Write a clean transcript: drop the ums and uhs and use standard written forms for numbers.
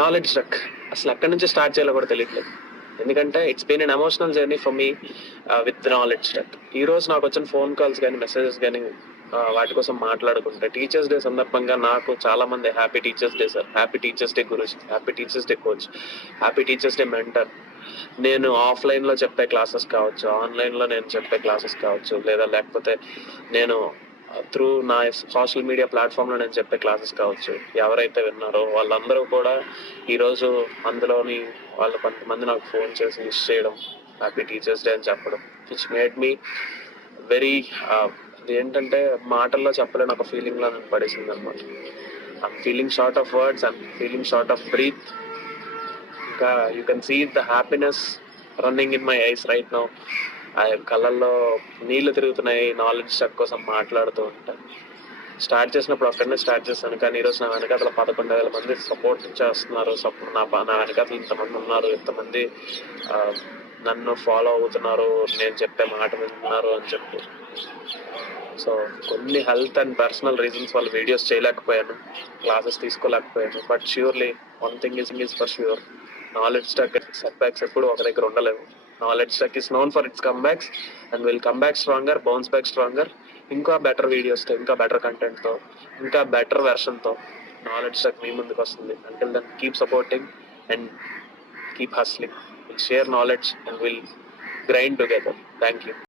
Knowledge truck అసలు ఎక్కడి నుంచి స్టార్ట్ చేయాలో కూడా తెలియట్లేదు. ఎందుకంటే it's been an emotional journey for me with knowledge truck. ఈ రోజు నాకు వచ్చిన ఫోన్ కాల్స్ కానీ మెసేజెస్ కానీ వాటి కోసం మాట్లాడుకుంటే, టీచర్స్ డే సందర్భంగా నాకు చాలా మంది happy teachers day sir, happy teachers day Guruji, happy teachers day coach, happy teachers day mentor. నేను ఆఫ్లైన్లో చెప్పే క్లాసెస్ కావచ్చు, ఆన్లైన్లో నేను చెప్పే క్లాసెస్ కావచ్చు, లేకపోతే నేను త్రూ నా సోషల్ మీడియా ప్లాట్ఫామ్లో నేను చెప్పే క్లాసెస్ కావచ్చు, ఎవరైతే విన్నారో వాళ్ళందరూ కూడా ఈరోజు అందులోని వాళ్ళు కొంతమంది నాకు ఫోన్ చేసి విష్ చేయడం, హ్యాపీ టీచర్స్ డే అని చెప్పడం, విచ్ మేడ్ మీ వెరీ ఏంటంటే మాటల్లో చెప్పలేని ఒక ఫీలింగ్లో నన్ను పడేసింది అనమాట. I'm feeling short of words, I'm feeling short of breath. ఇంకా you can see the happiness running in my eyes right now. ఆ కళ్ళల్లో నీళ్లు తిరుగుతున్నాయి నాలెడ్జ్ ట్రక్ కోసం మాట్లాడుతూ ఉంటాను. స్టార్ట్ చేసినప్పుడు అక్కడనే స్టార్ట్ చేశాను, కానీ ఈరోజు నా వెనకాతల 11,000 మంది సపోర్ట్ చేస్తున్నారు. నా వెనకాతల ఇంతమంది ఉన్నారు, ఇంతమంది నన్ను ఫాలో అవుతున్నారు, నేను చెప్పే మాట వింటున్నారు అని చెప్పి. సో కొన్ని హెల్త్ అండ్ పర్సనల్ రీజన్స్ వల్ల వీడియోస్ చేయలేకపోయాను, క్లాసెస్ తీసుకోలేకపోయాను. But surely one thing is for sure, knowledge truck setbacks ఎప్పుడు ఒక దగ్గర ఉండలేవు. Knowledge truck is known for its comebacks and will come back stronger, bounce back stronger. ఇంకా better వీడియోస్తో, ఇంకా బెటర్ కంటెంట్తో, ఇంకా బెటర్ వెర్షన్తో నాలెడ్జ్ ట్రక్ మీ ముందుకు వస్తుంది. Until then keep supporting and keep hustling. Will share knowledge and will grind together. Thank you.